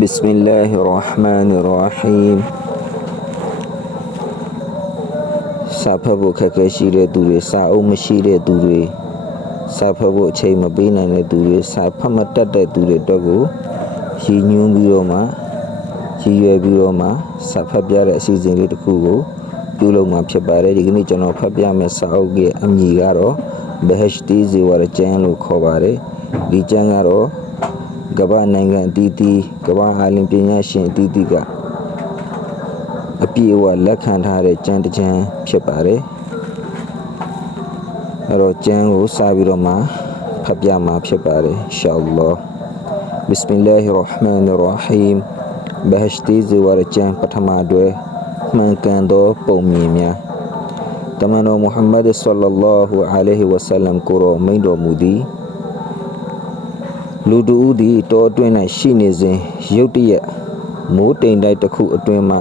بسم الله الرحمن الرحيم စာဖတ်ဖို့ခက်ခဲရှိတဲ့သူတွေစာအုပ်မရှိတဲ့သူတွေစာဖတ်ဖို့အချိန်မပေးနိုင်တဲ့သူတွေစာဖတ်မတတ်တဲ့သူတွေအတွက်ကိုရည်ညွှန်းပြီးတော့မှရည်ရွယ်ပြီးတော့မှစာဖတ်ပြတဲ့အစီအစဉ်လေးတစ်ခုကိုပြုလုပ်မှာဖြစ်ပါတယ်ဒီကနေ့ကျွန်တော်ဖတ်ပြမယ့်စာအုပ်ရဲ့အမည်ကတော့ Beheshti Zewar ကျမ်းလို့ခေါ်ပါတယ်ဒီကျမ်းကတော့ကမ္ဘာနိုင်ငံအသီးသီးကမ္ဘာအာလင်ပညာရှင်အသီးသီးကအပြည့်အဝလက်ခံထားတဲ့ကျမ်းတစ်ကျမ်းဖြစ်ပါတယ်အဲ့တော့ကျမ်းကိုစပြီးတော့မှဖတ်ပြမှာဖြစ်ပါတယ်အင်ရှာအလ္လာဟ်ဘစ္စမီလ္လာဟီရ်ရဟ်မာနီရ်ရဟီမ်Beheshti Zewar ကျမ်းပထမတွဲမှန်ကန်သောပုံမြင်များတမန်တော်မုဟမ္မဒ်ဆလ္လာလာဟူအလိုင်ဟီဝါဆလမ်ကိုရောမိန့်တော်မူသည်လူတူဦးသည်တောအတွင်း၌ရှိနေစဉ်ရုတ်တရက်မိုးတိမ်တိုက်တစ်ခုအတွင်းမှ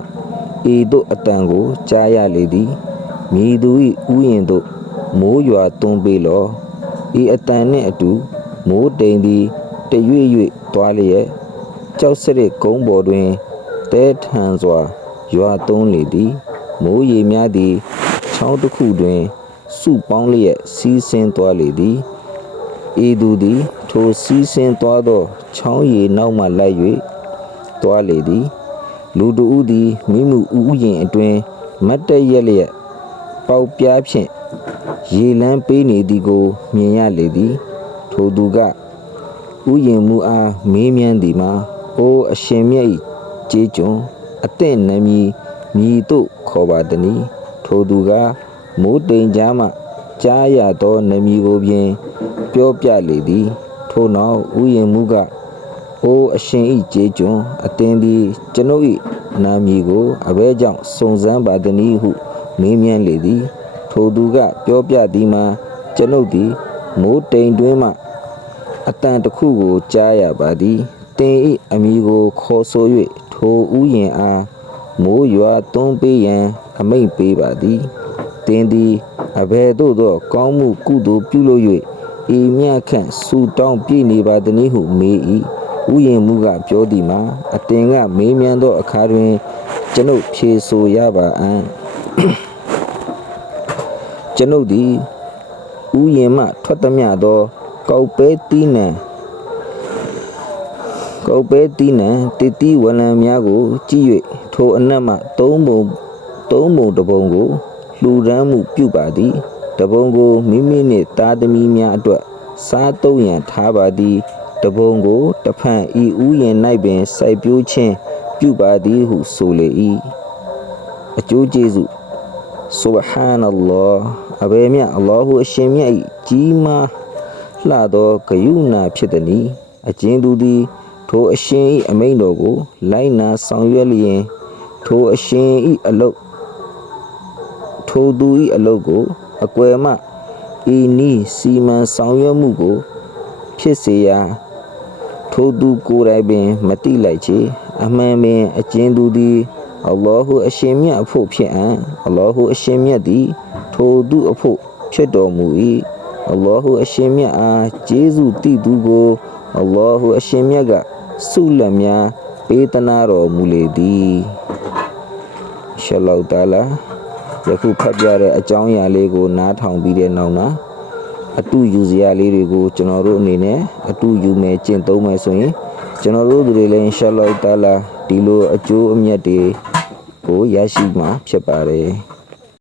ဤသို့အတန်ကိုကြားရလေသည်မြည်သူ၏ဥယျာဉ်သို့မိုးရွာသွန်းပေးလောဤအတန်နှင့်အတူမိုးတိမ်သည်တရွေ့ရွေ့သွားလျက်ကြောက်စရစ်ကုန်းပေါ်တွင်တဲထန်စွာရွာသွန်းလေသည်မိုးရေများသည်ချောင်းတစ်ခုတွင်စုပေါင်းလျက်စီးဆင်းသွားလေသည်ဤသူသည်ထိုစီးဆင်းသွားသောချောင်းရည်နောက်မှလိုက်၍သွားလေသည်လူတဦးသည်မိမှုဥယျာဉ်အတွင်မတ်တရက်လျက်ပေါက်ပြားဖြင့်ရေလန်းပေးနေသည်ကိုမြင်ရလေသည်ထိုသူကဥယျာဉ်မူအားမေးမြန်းသည်မှာအိုအရှင်မြတ်၏ကျေးကျွန်အသင့်နမည်မြည်သို့ခေါ်ပါသည်နီထိုသူကမိုးတိမ်ကြားမှကြားရသောနမည်ကိုပင်ပြောပြလေသည်ထို့နောက်ဥယျာဉ်မူကအိုအရှင်၏ကျေးကျွန်အသင်သည်ကျွန်ုပ်၏နာမည်ကိုအဘဲကြောင့်စုံစမ်းပါသည်နီဟုမေးမြန်းလေသည်ထိုသူကပြောပြသည်မှာကျွန်ုပ်သည်မိုးတိမ်တွင်မှအတန်တစ်ခုကိုကြားရပါသည်သင်၏အမည်ကိုခေါ်ဆို၍ထိုဥယျာဉ်အားမိုးရွာသွန်းပေးရန်အမိန့်ပေးပါသည်သင်သည်အဘယ်သို့သောကောင်းမှုကုသိုလ်ပြုလို့၍ဤမြတ်ခန့်ဆူတောင်းပြည့်နေပါသည်နည်းဟုမေး၏ဥယျာဉ်မူကပြောသည်မှာအသင်ကမေးမြန်းသောအခါတွင်ကျွန်ုပ်ဖြေဆိုရပါအံ့ကျွန်ုပ်သည်ဥယျာဉ်မှထွက်သည်မြသောကောက်ပဲတီးနှံတတိဝလံများကိုကြည့်၍ထိုအနက်မှသုံးပုံတစ်ပုံကိုလှူဒန်းမှုပြုပါသည်တပုံကိုမိမိနှင့်သားသမီးများအတွက်စားသုံးရန်ထားပါသည်တပုံကိုတဖန်ဤဥယျာဉ်၌ပင်စိုက်ပျိုးခြင်းပြုပါသည်ဟုဆိုလေ၏အကျိုးကျေးဇူးဆူဘဟာနလ္လာဟ်အဘယ်မြတ်အလ္လာဟူအရှင်မြတ်၏ကြီးမားလှသောဂရုဏာဖြစ်သည်။အကျဉ်သူသည်ထိုအရှင်၏အမိန့်တော်ကိုလိုက်နာဆောင်ရွက်လျင်ထိုအရှင်၏အလုပ်ထိုသူ၏အလုပ်ကိုအကွယ်မှဤနည်းစီမံဆောင်ရွက်မှုကိုဖြစ်စေရာထိုသူကိုယ်တိုင်ပင်မတိလိုက်ချေအမှန်ပင်အကျဉ်သူသည်အလ္လာဟူအရှင်မြတ်အဖို့ဖြစ်အံ့အလ္လာဟူအရှင်မြတ်သည်ထိုသူအဖို့ဖြစ်တော်မူ၏အလ္လာဟူအရှင်မြတ်အားကျေးဇူးတည်သူကိုအလ္လာဟူအရှင်မြတ်ကဆုလက်များပေးသနာတော်မူလေသည်အရှလောတာလာယခုဖတ်ပြတဲ့အကြောင်းအရာလေးကိုနားထောင်ပြီးတဲ့နောက်မှာအတူယူစရာလေးတွေကိုကျွန်တော်တို့အနေနဲ့အတူယူမယ်ကျင့်သုံးမယ်ဆိုရင်ကျွန်တော်တို့တွေလည်းအရှလောတာလာဒီလိုအကျိုးအမြတ်တွေကိုရရှိမှာဖြစ်ပါတယ်